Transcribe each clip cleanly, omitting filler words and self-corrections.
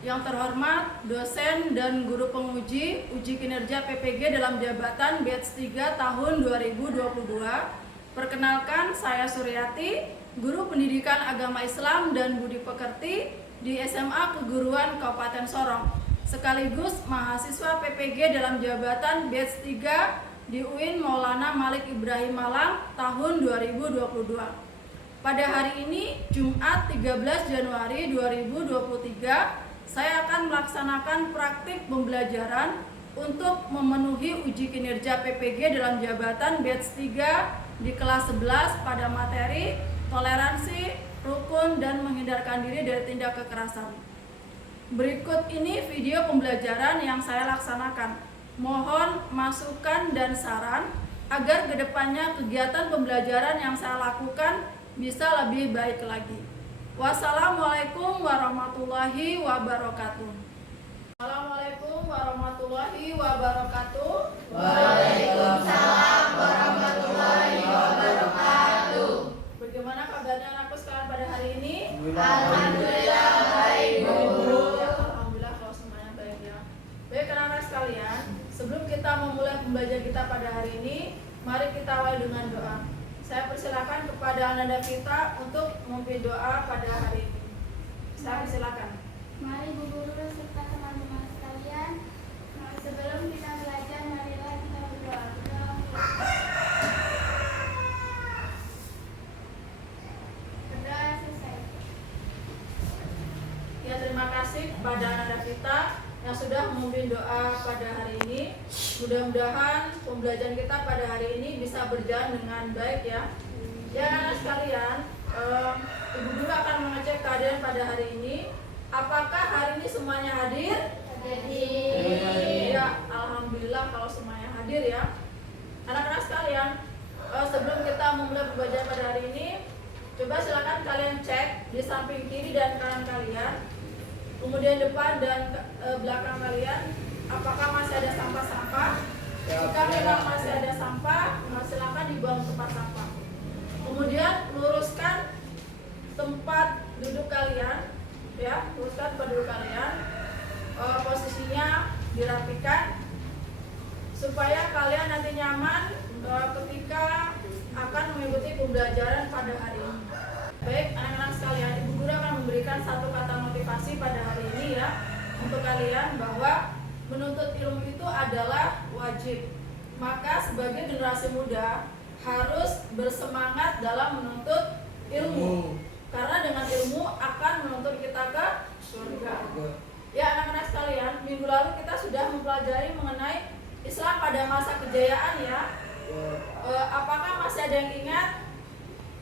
Yang terhormat dosen dan guru penguji uji kinerja PPG dalam jabatan batch 3 tahun 2022. Perkenalkan, saya Suryati, guru pendidikan agama Islam dan budi pekerti di SMA Keguruan Kabupaten Sorong, sekaligus mahasiswa PPG dalam jabatan batch 3 di UIN Maulana Malik Ibrahim Malang tahun 2022. Pada hari ini, Jumat 13 Januari 2023, saya akan melaksanakan praktik pembelajaran untuk memenuhi uji kinerja PPG dalam jabatan batch 3 di kelas 11 pada materi toleransi, rukun, dan menghindarkan diri dari tindak kekerasan. Berikut ini video pembelajaran yang saya laksanakan. Mohon masukan dan saran agar kedepannya kegiatan pembelajaran yang saya lakukan bisa lebih baik lagi. Wassalamualaikum warahmatullahi wabarakatuh. Assalamualaikum warahmatullahi wabarakatuh. Waalaikumsalam warahmatullahi wabarakatuh. Bagaimana kabarnya anakku sekalian pada hari ini? Alhamdulillah baik, Bu Guru. Alhamdulillah kalau semuanya baik ya. Baik anak-anak sekalian, sebelum kita memulai pembelajaran kita pada hari ini, mari kita awali dengan doa. Saya persilakan kepada Ananda kita untuk memimpin doa pada hari ini. Saya persilakan. Mari Bu Guru serta teman-teman sekalian, sebelum kita belajar, marilah kita berdoa. Berdoa selesai. Ya, terima kasih kepada Ananda kita yang sudah memimpin doa pada hari ini. Mudah-mudahan pembelajaran kita pada hari ini bisa berjalan dengan baik ya. Ya anak sekalian, Ibu Guru akan mengecek keadaan pada hari ini. Apakah hari ini semuanya hadir? Hadir. Ya, alhamdulillah kalau semuanya hadir ya. Anak-anak sekalian, sebelum kita memulai pembelajaran pada hari ini, coba silakan kalian cek di samping kiri dan kanan kalian, kemudian depan dan belakang kalian, apakah masih ada sampah-sampah? Jika memang masih ada sampah, silakan dibuang ke tempat sampah. Kemudian luruskan tempat duduk kalian, ya, luruskan tempat duduk kalian, posisinya dirapikan supaya kalian nanti nyaman ketika akan mengikuti pembelajaran pada hari ini. Baik anak-anak sekalian, Ibu Guru akan memberikan satu kata motivasi pada hari ini ya untuk kalian, bahwa menuntut ilmu itu adalah wajib. Maka sebagai generasi muda harus bersemangat dalam menuntut ilmu, karena dengan ilmu akan menuntut kita ke surga. Ya anak-anak sekalian, minggu lalu kita sudah mempelajari mengenai Islam pada masa kejayaan ya. Apakah masih ada yang ingat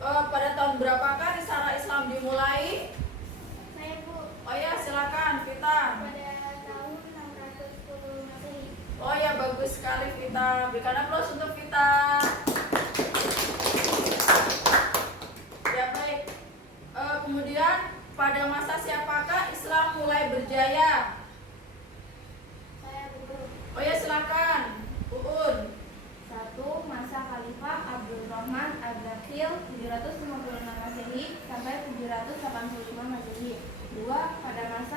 pada tahun berapakah Risala Islam dimulai? Saya Bu. Oh ya, silakan Vita. Pada tahun 610 Masehi. Oh ya, bagus sekali Vita. Berikan aplaus untuk Vita. Ya baik. Kemudian pada masa siapakah Islam mulai berjaya? Saya Bu Guru. Oh ya, silakan Uun. 1. Masa Khalifah Abdul Rahman Al-Dakhil 756 Masehi sampai 785 Masehi. 2. Pada masa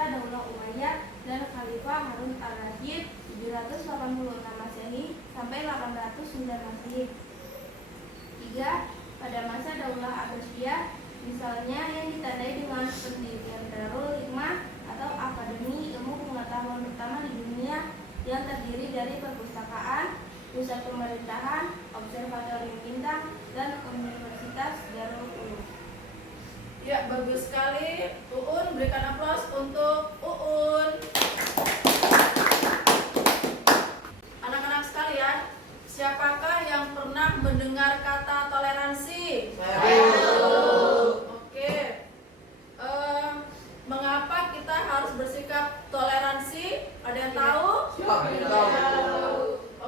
berikan aplaus untuk Uun. Anak-anak sekalian, siapakah yang pernah mendengar kata toleransi? Oke. Mengapa kita harus bersikap toleransi? Ada yang tahu?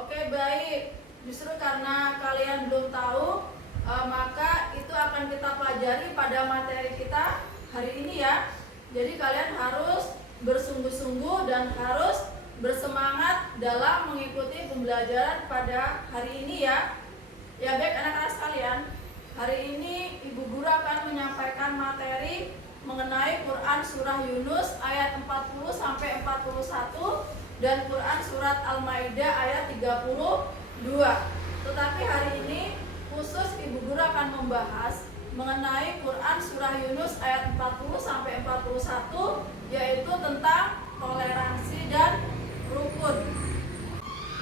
Oke, baik. Justru karena kalian belum tahu, maka itu akan kita pelajari pada materi kita hari ini ya. Jadi kalian harus bersungguh-sungguh dan harus bersemangat dalam mengikuti pembelajaran pada hari ini ya. Ya baik anak-anak sekalian, hari ini Ibu Guru akan menyampaikan materi mengenai Quran Surah Yunus ayat 40 sampai 41 dan Quran Surat Al-Maidah ayat 32. Tetapi hari ini khusus Ibu Guru akan membahas mengenai Quran Surah Yunus ayat 40 sampai 41, yaitu tentang toleransi dan rukun.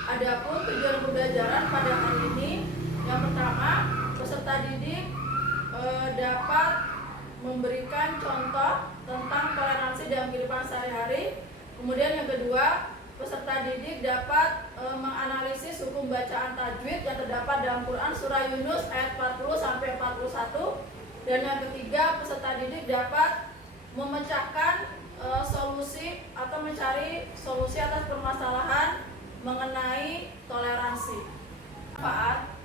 Adapun tujuan pembelajaran pada hari ini, yang pertama, peserta didik dapat memberikan contoh tentang toleransi dalam kehidupan sehari-hari. Kemudian yang kedua, peserta didik dapat menganalisis hukum bacaan tajwid yang terdapat dalam Quran Surah Yunus ayat 40 sampai 41. Dan yang ketiga, peserta didik dapat memecahkan solusi atau mencari solusi atas permasalahan mengenai toleransi. Manfaat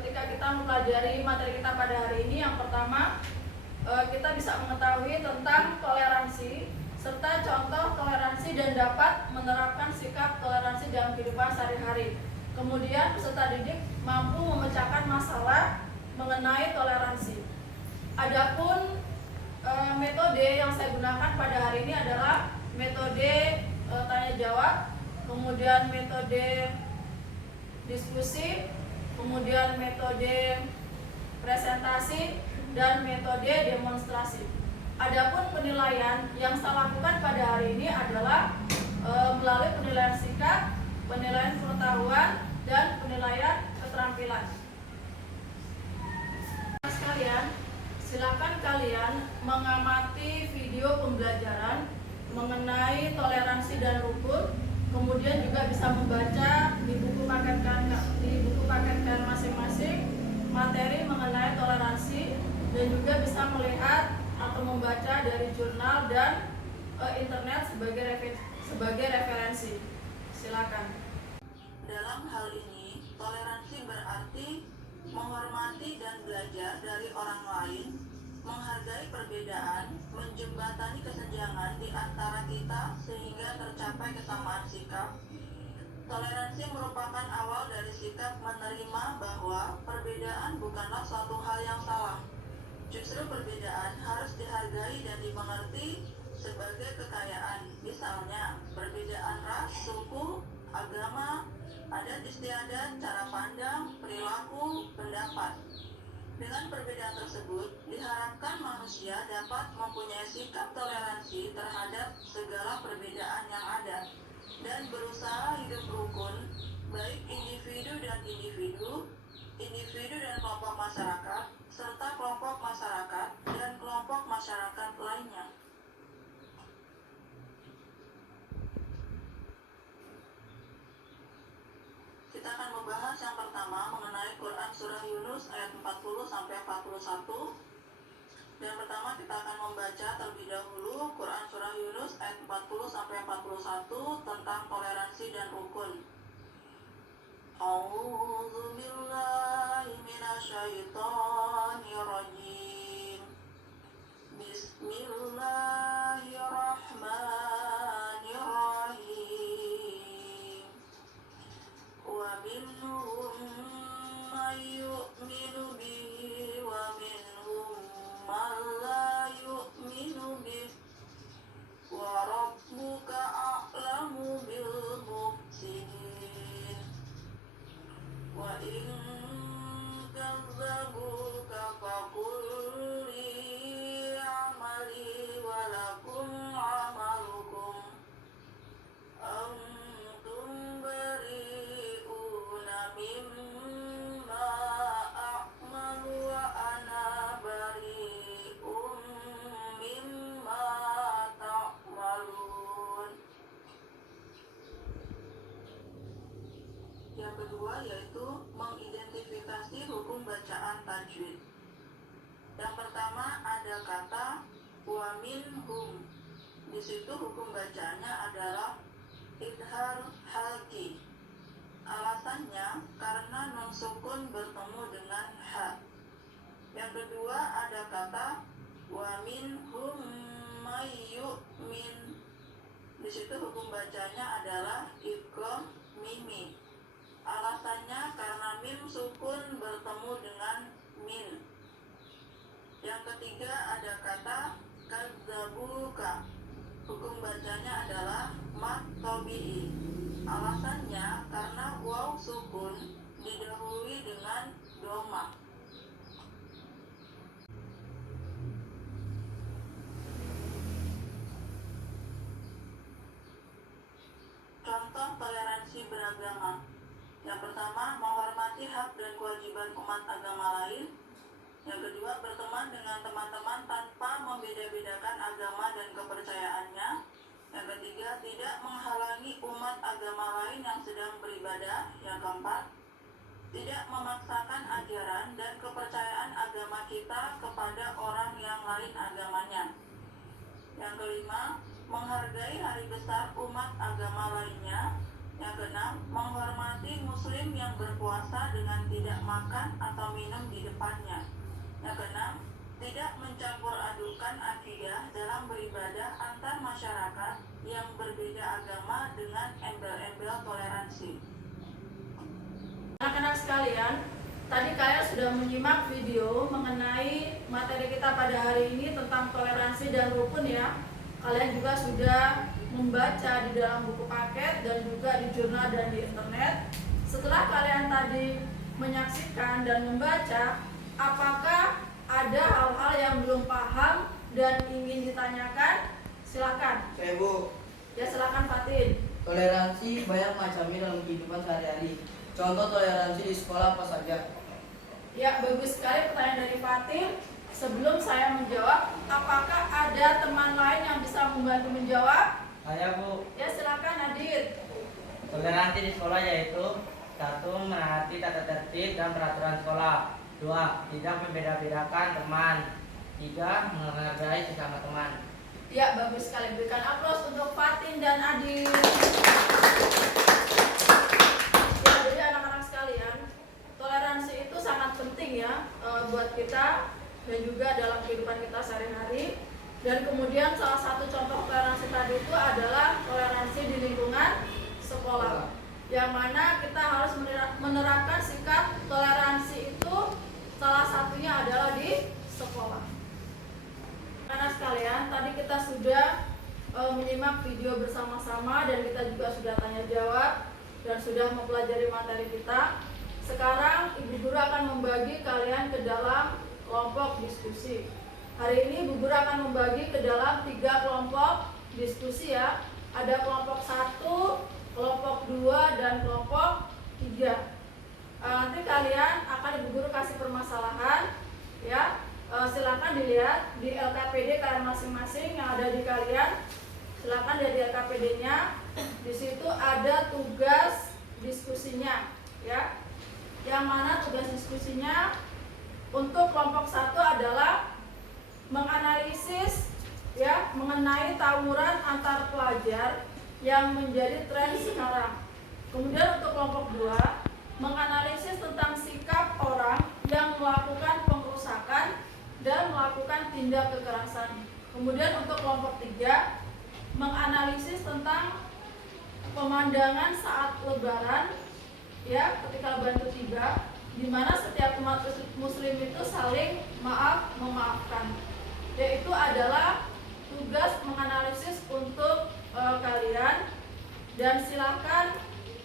ketika kita mempelajari materi kita pada hari ini, yang pertama, kita bisa mengetahui tentang toleransi serta contoh toleransi dan dapat menerapkan sikap toleransi dalam kehidupan sehari-hari. Kemudian peserta didik mampu memecahkan masalah mengenai toleransi. Adapun metode yang saya gunakan pada hari ini adalah metode tanya jawab, kemudian metode diskusi, kemudian metode presentasi, dan metode demonstrasi. Adapun penilaian yang saya lakukan pada hari ini adalah melalui penilaian sikap, penilaian pengetahuan, dan penilaian keterampilan. Sekalian, silakan kalian mengamati video pembelajaran mengenai toleransi dan rukun. Kemudian juga bisa membaca di buku paket kalian masing-masing materi mengenai toleransi, dan juga bisa melihat atau membaca dari jurnal dan internet sebagai referensi. Silakan. Dalam hal ini, toleransi berarti menghormati dan belajar dari orang lain, menghargai perbedaan, menjembatani kesenjangan di antara kita sehingga tercapai kesamaan sikap. Toleransi merupakan awal dari sikap menerima bahwa perbedaan bukanlah suatu hal yang salah. Justru perbedaan harus dihargai dan dimengerti sebagai kekayaan. Misalnya, perbedaan ras, suku, agama, adat istiadat, cara pandang, perilaku, pendapat. Dengan perbedaan tersebut, diharapkan manusia dapat mempunyai sikap toleransi terhadap segala perbedaan yang ada dan berusaha hidup rukun, baik individu dan kelompok masyarakat, serta kelompok masyarakat dan kelompok masyarakat lainnya. Kita akan membahas yang pertama mengenai Quran Surah Yunus ayat 40 sampai 41. Dan pertama kita akan membaca terlebih dahulu Quran Surah Yunus ayat 40 sampai 41 tentang toleransi dan rukun. A'udzu billahi minasyaitonir rajim. Bismillahirrahmanirrahim. Wa minhum may yu'minu bihi wa minhum man la yu'minu bihi wa rabbuka a'lamu bil mufsidin. Wa in kadzabuka faqul li amali kedua yaitu mengidentifikasi hukum bacaan tajwid. Yang pertama ada kata wa minhum. Di situ hukum bacaannya adalah idhar halki. Alasannya karena nun sukun bertemu dengan ha. Yang kedua ada kata wa minhum may yu'min. Di situ hukum bacanya adalah idgham mimi. Alasannya karena mim sukun bertemu dengan min. Yang ketiga ada kata kadzabuka. Hukum bacanya adalah mad tabi'i. Alasannya karena waw sukun didahului dengan doma. Contoh toleransi beragama. Yang pertama, menghormati hak dan kewajiban umat agama lain. Yang kedua, berteman dengan teman-teman tanpa membeda-bedakan agama dan kepercayaannya. Yang ketiga, tidak menghalangi umat agama lain yang sedang beribadah. Yang keempat, tidak memaksakan ajaran dan kepercayaan agama kita kepada orang yang lain agamanya. Yang kelima, menghargai hari besar umat agama lainnya. Yang keenam, menghormati muslim yang berpuasa dengan tidak makan atau minum di depannya. Yang keenam, tidak mencampur adukan akidah dalam beribadah antar masyarakat yang berbeda agama dengan embel-embel toleransi. Anak-anak sekalian, tadi kalian sudah menyimak video mengenai materi kita pada hari ini tentang toleransi dan rukun ya. Kalian juga sudah membaca di dalam buku paket dan juga di jurnal dan di internet. Setelah kalian tadi menyaksikan dan membaca, apakah ada hal-hal yang belum paham dan ingin ditanyakan? Silakan. Saya Bu. Ya silakan Fatin. Toleransi banyak macamnya dalam kehidupan sehari-hari. Contoh toleransi di sekolah apa saja? Ya bagus sekali pertanyaan dari Fatin. Sebelum saya menjawab, apakah ada teman lain yang bisa membantu menjawab? Saya Bu. Ya silakan Adit. Toleransi di sekolah yaitu 1. Menaati tata tertib dan peraturan sekolah. 2. Tidak membeda-bedakan teman. 3. Menghargai sesama teman. Ya bagus sekali, berikan aplaus untuk Fatin dan Adit. Ya jadi anak-anak sekalian, toleransi itu sangat penting ya buat kita dan juga dalam kehidupan kita sehari-hari. Dan kemudian salah satu contoh toleransi tadi itu adalah toleransi di lingkungan sekolah, yang mana kita harus menerapkan sikap toleransi itu salah satunya adalah di sekolah. Anak sekalian, tadi kita sudah menyimak video bersama-sama dan kita juga sudah tanya jawab dan sudah mempelajari materi kita. Sekarang Ibu Guru akan membagi kalian ke dalam kelompok diskusi. Hari ini Bu Guru akan membagi ke dalam 3 kelompok diskusi ya. Ada kelompok 1, kelompok 2, dan kelompok 3. Nanti kalian akan Ibu Guru kasih permasalahan ya. Silakan dilihat di LKPD kalian masing-masing yang ada di kalian. Silakan lihat di LKPD-nya. Di situ ada tugas diskusinya ya. Yang mana tugas diskusinya untuk kelompok 1 adalah menganalisis ya mengenai tawuran antar pelajar yang menjadi tren sekarang. Kemudian untuk kelompok 2 menganalisis tentang sikap orang yang melakukan pengrusakan dan melakukan tindak kekerasan. Kemudian untuk kelompok 3 menganalisis tentang pemandangan saat lebaran ya, ketika lebaran ketiga, di mana setiap umat muslim itu saling memaafkan. Yaitu adalah tugas menganalisis untuk kalian, dan silakan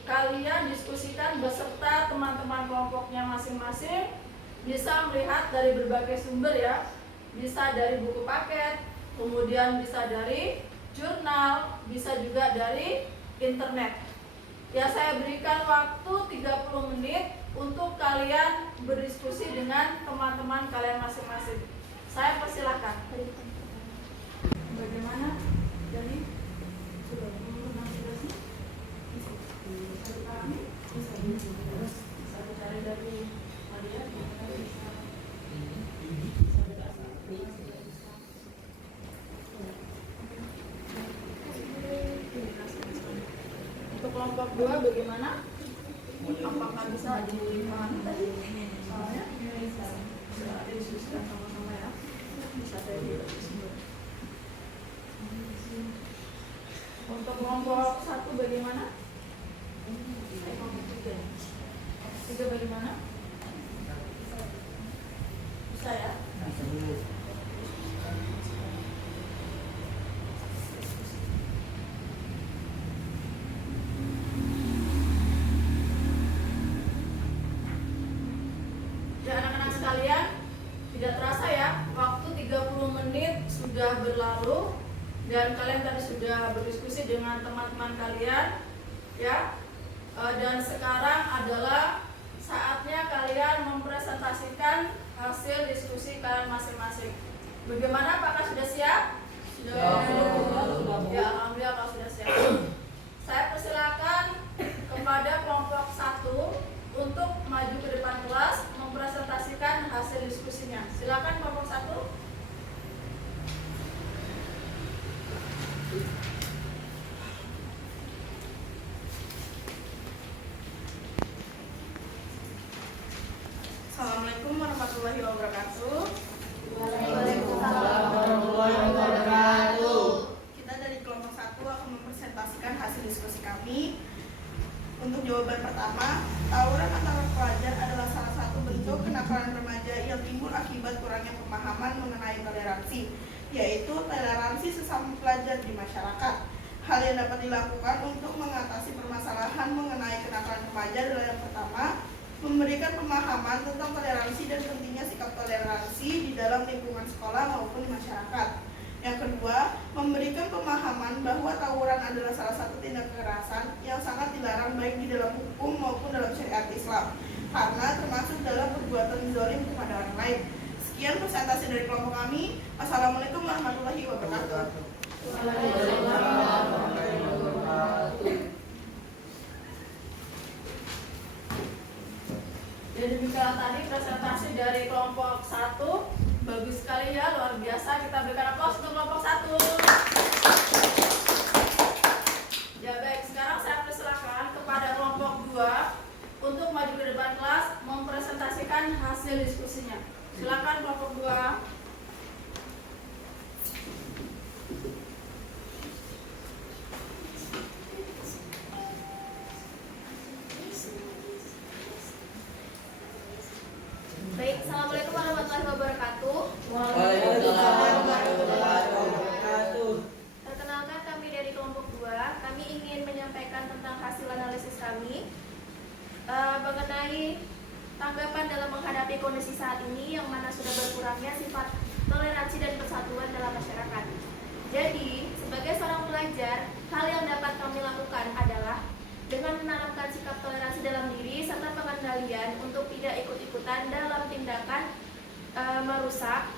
kalian diskusikan beserta teman-teman kelompoknya masing-masing. Bisa melihat dari berbagai sumber ya, bisa dari buku paket, kemudian bisa dari jurnal, bisa juga dari internet. Ya saya berikan waktu 30 menit untuk kalian berdiskusi dengan teman-teman kalian masing-masing. Saya persilahkan. Bagaimana? Jadi sudah tugasnya? Bisa. kelompok 2 bagaimana? Apakah bisa dipahami tadi? Soalnya bisa didiskusikan sama-sama ya. Bisa dari untuk kelompok 1 bagaimana? Kelompok 3 bagaimana? Bisa ya? Ya anak-anak sekalian, tidak terasa ya, waktu 30 menit sudah berlalu dan kalian tadi sudah berdiskusi dengan teman-teman kalian ya. Dan sekarang adalah saatnya kalian mempresentasikan hasil diskusi kalian masing-masing. Bagaimana, apakah sudah siap? Sudah. Ya, alhamdulillah kalau sudah siap. Saya persilakan kepada kelompok 1 untuk maju ke depan kelas mempresentasikan hasil diskusinya. Silakan kelompok 1. Assalamualaikum warahmatullahi wabarakatuh. Waalaikumsalam warahmatullahi wabarakatuh. Kita dari kelompok 1 akan mempresentasikan hasil diskusi kami. Untuk jawaban pertama, tawuran antara pelajar adalah salah satu bentuk kenakalan remaja yang timbul akibat kurangnya pemahaman mengenai toleransi, yaitu toleransi sesama pelajar di masyarakat. Hal yang dapat dilakukan untuk mengatasi permasalahan mengenai kenakalan remaja adalah yang pertama, memberikan pemahaman tentang toleransi dan pentingnya sikap toleransi di dalam lingkungan sekolah maupun di masyarakat. Yang kedua, memberikan pemahaman bahwa tawuran adalah salah satu tindak kekerasan yang sangat dilarang baik di dalam hukum maupun dalam syariat Islam, karena termasuk dalam perbuatan zalim kepada orang lain. Sekian presentasi dari kelompok kami. Assalamualaikum warahmatullahi wabarakatuh. Jadi demikian tadi presentasi dari kelompok 1. Bagus sekali ya, luar biasa. Kita berikan aplaus untuk kelompok 1. Ya baik, sekarang saya persilakan kepada kelompok 2 untuk maju ke depan kelas mempresentasikan hasil diskusinya. Silakan kelompok 2. Baik, assalamualaikum warahmatullahi wabarakatuh. Waalaikumsalam warahmatullahi wabarakatuh. Perkenalkan, kami dari kelompok 2. Kami ingin menyampaikan tentang hasil analisis kami mengenai tanggapan dalam menghadapi kondisi saat ini yang mana sudah berkurangnya sifat toleransi dan persatuan dalam masyarakat. Jadi, sebagai seorang pelajar, hal yang dapat kami lakukan adalah dengan menanamkan sikap toleransi dalam diri serta pengendalian untuk tidak ikut-ikutan dalam tindakan merusak,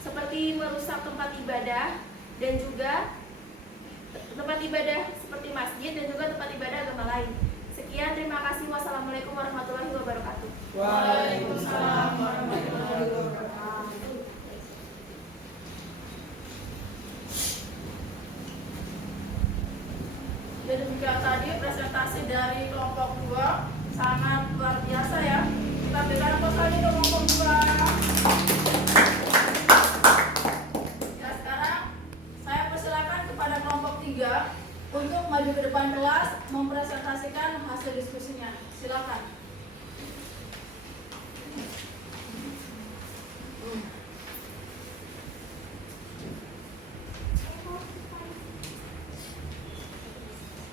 seperti merusak tempat ibadah dan juga tempat ibadah seperti masjid dan juga tempat ibadah agama lain. Sekian, terima kasih. Wassalamualaikum warahmatullahi wabarakatuh. Waalaikumsalam warahmatullahi wabarakatuh. Jadi demikian tadi presentasi dari kelompok 2, sangat luar biasa ya. Kita berikan aplaus lagi untuk kelompok 2. Ya, sekarang saya persilakan kepada kelompok 3 untuk maju ke depan kelas mempresentasikan hasil diskusinya. Silakan.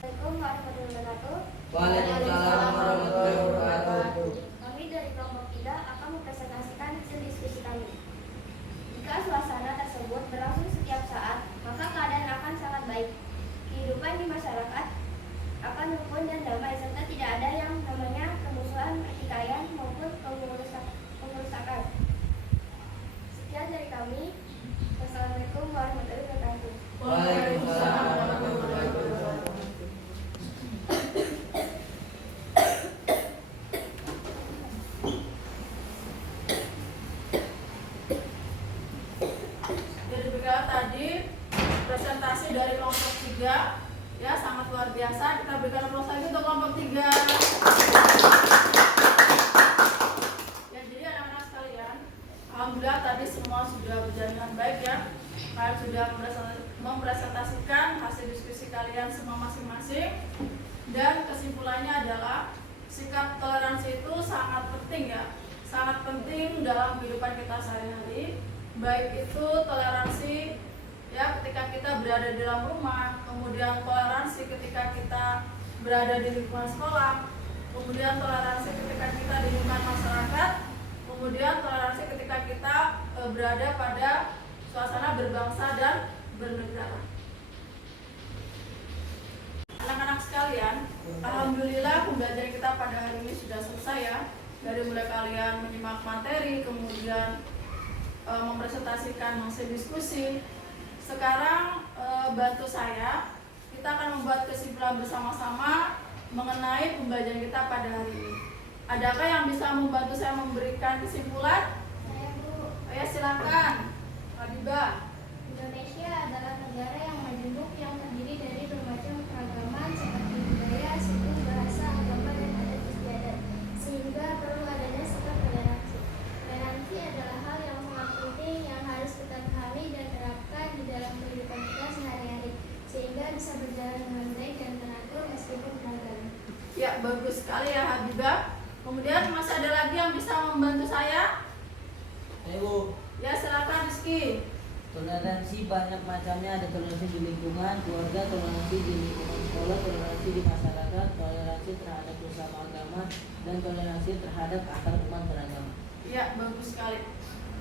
Assalamualaikum warahmatullahi wabarakatuh. Waalaikumsalam warahmatullahi wabarakatuh. Kami dari kelompok 3 akan mempresentasikan hasil diskusi kami. Jika suasana tersebut berlangsung setiap saat, maka keadaan akan sangat baik. Kehidupan di masyarakat akan rukun dan damai, serta tidak ada yang namanya kemusuhan, pertikaian, maupun pengerusakan. Sekian dari kami. Wassalamualaikum warahmatullahi wabarakatuh. Waalaikumsalam warahmatullahi wabarakatuh. Jadi demikian tadi presentasi dari kelompok 3 Ya, sangat luar biasa. Kita berikan aplaus lagi untuk kelompok 3. Ya, jadi anak-anak sekalian, alhamdulillah tadi semua sudah berjalan dengan baik ya. Kalian sudah mempresentasikan hasil diskusi kalian semua masing-masing. Dan kesimpulannya adalah sikap toleransi itu sangat penting ya. Sangat penting dalam kehidupan kita sehari-hari. Baik itu toleransi ya ketika kita berada di dalam rumah, kemudian toleransi ketika kita berada di lingkungan sekolah, kemudian toleransi ketika kita di lingkungan masyarakat, kemudian toleransi ketika kita berada pada suasana berbangsa dan bernegara. Anak-anak sekalian, alhamdulillah pembelajaran kita pada hari ini sudah selesai ya. Dari mulai kalian menyimak materi, kemudian mempresentasikan hasil diskusi. Sekarang bantu saya, kita akan membuat kesimpulan bersama-sama mengenai pembelajaran kita pada hari ini. Adakah yang bisa membantu saya memberikan kesimpulan? Saya, Bu. Ayo silakan, Habibah. Indonesia adalah negara yang majemuk yang terdiri dari bermacam keragaman seperti budaya, suku, bahasa, agama, dan adat istiadat, sehingga perlu adanya sikap toleransi. Toleransi adalah hal yang sangat penting yang harus kita pahami dan terapkan di dalam kehidupan kita sehari-hari, sehingga bisa berjalan dengan baik dan teratur meskipun beragam. Ya, bagus sekali ya Habibah. Kemudian masih ada lagi yang bisa membantu saya? Ayo, Ya, silakan Rizky. toleransi banyak macamnya. Ada toleransi di lingkungan keluarga, toleransi di lingkungan sekolah, toleransi di masyarakat, toleransi terhadap sesama agama, dan toleransi terhadap antar umat beragama. Ya, bagus sekali.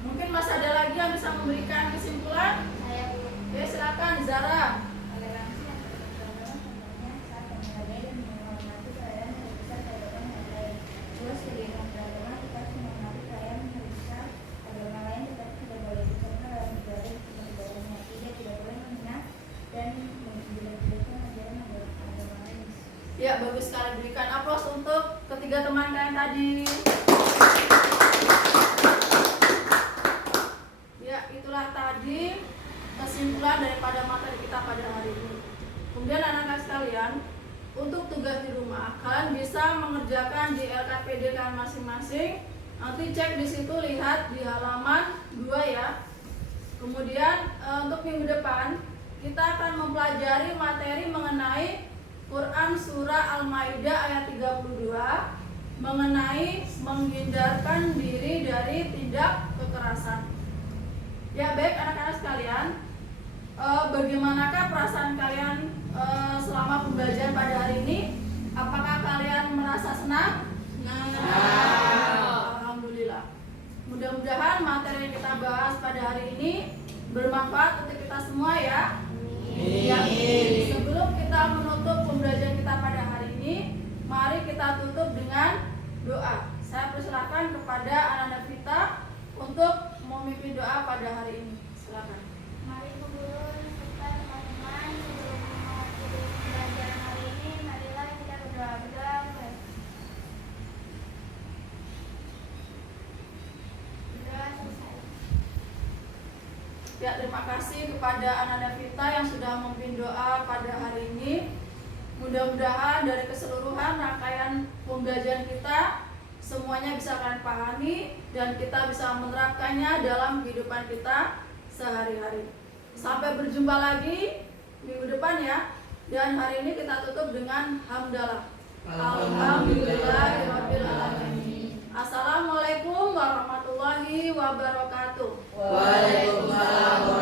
Mungkin masih ada lagi yang bisa memberikan kesimpulan? Saya, Bu. Ya, silakan Zara. Toleransi yang beragama contohnya saat menghargai dan menghormati perayaan hari besar keagamaan yang lain. Terus kegiatan beragama kita harus menghormati perayaan hari besar agama lain, tetapi tidak boleh berserta dalam ibadah ibadahnya. Tidak boleh menghina dan menjelek-jelekan ajaran agama lain. Ya, bagus sekali. Berikan aplaus untuk ketiga teman kalian tadi. Ya, itulah tadi kesimpulan daripada materi kita pada hari ini. Kemudian anak-anak sekalian, untuk tugas di rumah, kalian bisa mengerjakan di LKPD kalian masing-masing. Nanti cek di situ, lihat di halaman 2 ya. Kemudian untuk minggu depan kita akan mempelajari materi mengenai Quran Surah Al-Maidah ayat 32 mengenai menghindarkan diri dari tindak kekerasan. Ya, baik anak-anak sekalian, bagaimanakah perasaan kalian selama pembelajaran pada hari ini? Apakah kalian merasa senang? Alhamdulillah. Mudah-mudahan materi yang kita bahas pada hari ini bermanfaat untuk kita semua ya. Ya, sebelum kita menutup pembelajaran kita pada hari ini, mari kita tutup dengan doa. Saya persilakan kepada anak-anak kita untuk memimpin doa pada hari ini. Silakan. Mari Bu Guru serta teman-teman sebelum mengakhiri pembelajaran hari ini, marilah kita berdoa. Berdoa selesai. Ya, terima kasih kepada anak-anak kita yang sudah memimpin doa pada hari ini. Mudah-mudahan dari keseluruhan rangkaian pembelajaran kita semuanya bisa kalian pahami dan kita bisa menerapkannya dalam kehidupan kita sehari-hari. Sampai berjumpa lagi minggu depan ya. Dan hari ini kita tutup dengan hamdalah. Alhamdulillahirabbil alamin. Assalamualaikum warahmatullahi wabarakatuh. Waalaikumsalam.